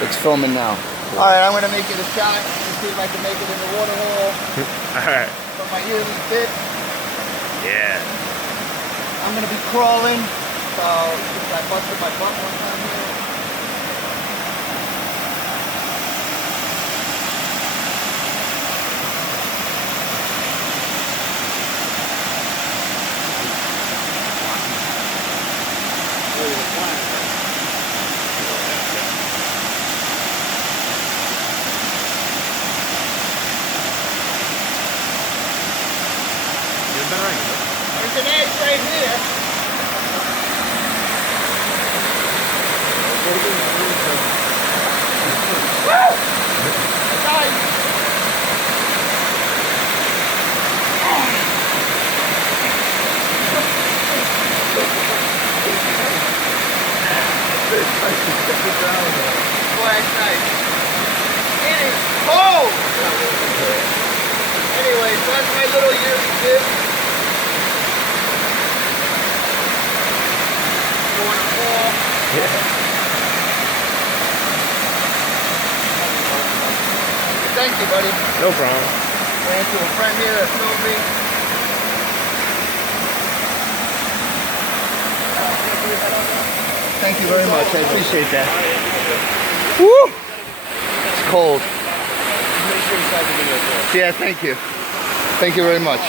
It's filming now. All right, I'm gonna make it a shot to see if I can make it in the water hole. All right. For my yearly fit. Yeah. I'm gonna be crawling. So I busted my butt one time here. There's an edge right here. Woo! Guys. Boy, that's nice. It is cold. Anyway, so that's my little yearly dip. Waterfall. Yeah. Thank you, buddy. No problem. Thank you, a friend here that filmed me. Thank you very much. I appreciate that. Woo! It's cold. Yeah, thank you. Thank you very much.